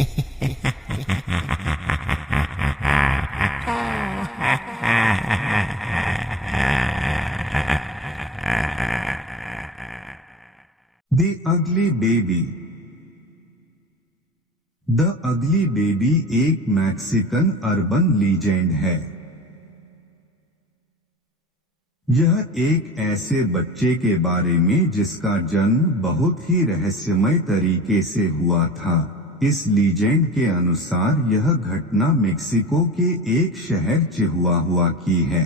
The Ugly Baby। The ugly baby एक Mexican urban legend है। यह एक ऐसे बच्चे के बारे में जिसका जन्म बहुत ही रहस्यमय तरीके से हुआ था। इस लीजेंड के अनुसार यह घटना मेक्सिको के एक शहर चिहुआहुआ की है।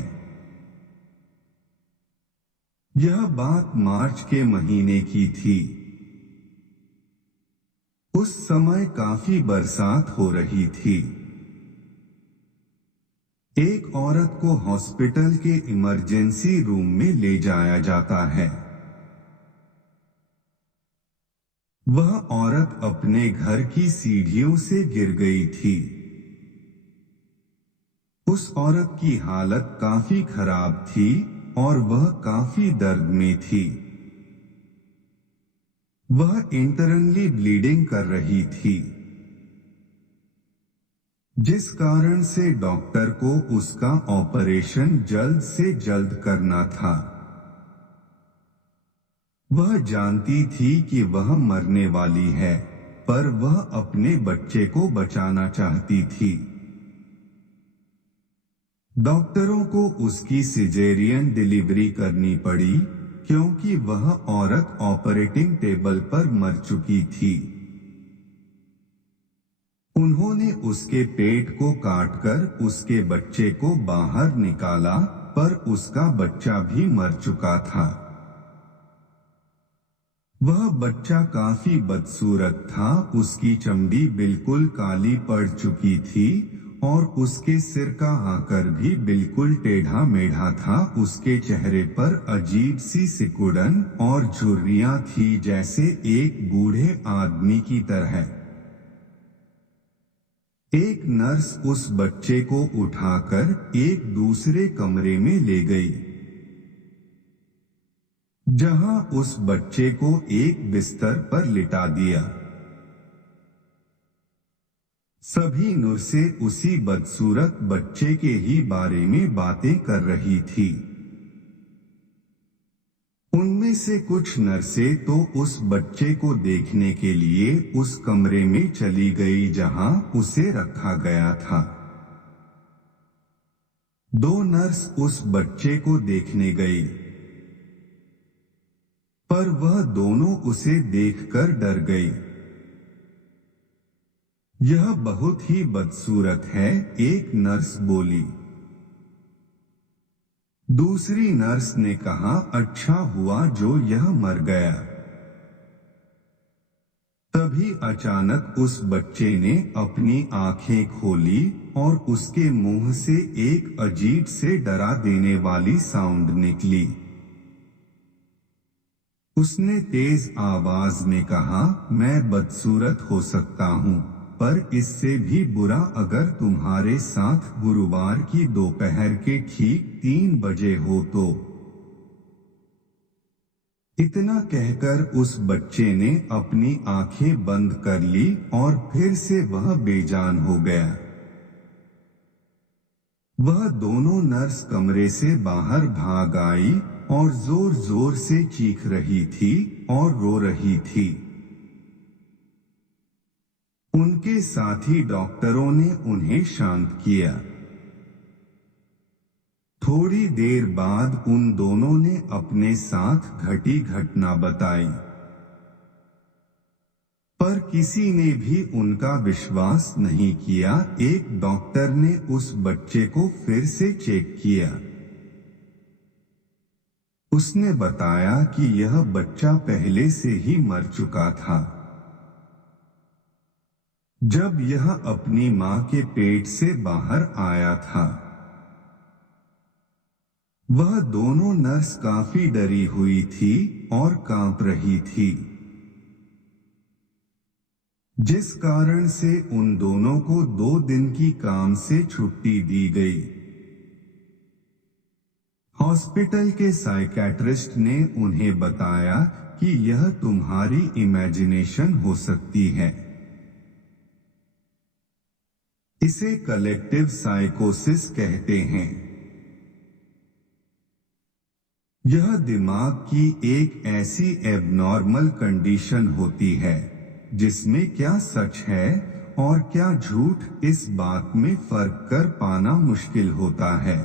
यह बात मार्च के महीने की थी। उस समय काफी बरसात हो रही थी। एक औरत को हॉस्पिटल के इमरजेंसी रूम में ले जाया जाता है। वह औरत अपने घर की सीढ़ियों से गिर गई थी। उस औरत की हालत काफी खराब थी और वह काफी दर्द में थी। वह इंटरनली ब्लीडिंग कर रही थी, जिस कारण से डॉक्टर को उसका ऑपरेशन जल्द से जल्द करना था। वह जानती थी कि वह मरने वाली है, पर वह अपने बच्चे को बचाना चाहती थी। डॉक्टरों को उसकी सिजेरियन डिलीवरी करनी पड़ी क्योंकि वह औरत ऑपरेटिंग टेबल पर मर चुकी थी। उन्होंने उसके पेट को काटकर उसके बच्चे को बाहर निकाला, पर उसका बच्चा भी मर चुका था। वह बच्चा काफी बदसूरत था। उसकी चमड़ी बिल्कुल काली पड़ चुकी थी और उसके सिर का आकार भी बिल्कुल टेढ़ा मेढ़ा था। उसके चेहरे पर अजीब सी सिकुड़न और झुर्रियां थी, जैसे एक बूढ़े आदमी की तरह। एक नर्स उस बच्चे को उठाकर एक दूसरे कमरे में ले गई, जहां उस बच्चे को एक बिस्तर पर लिटा दिया। सभी नर्सें उसी बदसूरत बच्चे के ही बारे में बातें कर रही थी। उनमें से कुछ नर्सें तो उस बच्चे को देखने के लिए उस कमरे में चली गई जहां उसे रखा गया था। 2 नर्स उस बच्चे को देखने गई, पर वह दोनों उसे देखकर डर गई। यह बहुत ही बदसूरत है, एक नर्स बोली। दूसरी नर्स ने कहा, अच्छा हुआ जो यह मर गया। तभी अचानक उस बच्चे ने अपनी आंखें खोली और उसके मुंह से एक अजीब से डरा देने वाली साउंड निकली। उसने तेज आवाज में कहा, मैं बदसूरत हो सकता हूं, पर इससे भी बुरा अगर तुम्हारे साथ गुरुवार की दोपहर के ठीक 3 बजे हो तो। इतना कहकर उस बच्चे ने अपनी आंखें बंद कर ली और फिर से वह बेजान हो गया। वह दोनों नर्स कमरे से बाहर भाग आई और जोर जोर से चीख रही थी और रो रही थी। उनके साथी डॉक्टरों ने उन्हें शांत किया। थोड़ी देर बाद उन दोनों ने अपने साथ घटी घटना बताई, पर किसी ने भी उनका विश्वास नहीं किया। एक डॉक्टर ने उस बच्चे को फिर से चेक किया। उसने बताया कि यह बच्चा पहले से ही मर चुका था। जब यह अपनी मां के पेट से बाहर आया था। वह दोनों नर्स काफी डरी हुई थी और कांप रही थी, जिस कारण से उन दोनों को 2 दिन की काम से छुट्टी दी गई। हॉस्पिटल के साइकियाट्रिस्ट ने उन्हें बताया कि यह तुम्हारी इमेजिनेशन हो सकती है। इसे कलेक्टिव साइकोसिस कहते हैं। यह दिमाग की एक ऐसी एबनॉर्मल कंडीशन होती है जिसमें क्या सच है और क्या झूठ इस बात में फर्क कर पाना मुश्किल होता है।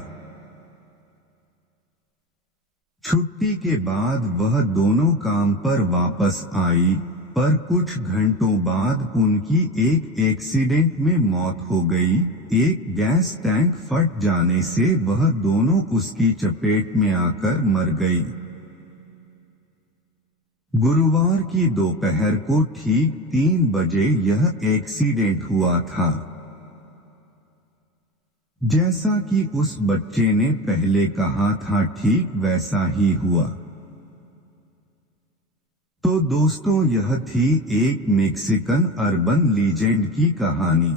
छुट्टी के बाद वह दोनों काम पर वापस आई, पर कुछ घंटों बाद उनकी एक एक्सीडेंट में मौत हो गई। एक गैस टैंक फट जाने से वह दोनों उसकी चपेट में आकर मर गई। गुरुवार की दोपहर को ठीक 3 बजे यह एक्सीडेंट हुआ था। जैसा कि उस बच्चे ने पहले कहा था, ठीक वैसा ही हुआ। तो दोस्तों, यह थी एक मेक्सिकन अर्बन लीजेंड की कहानी।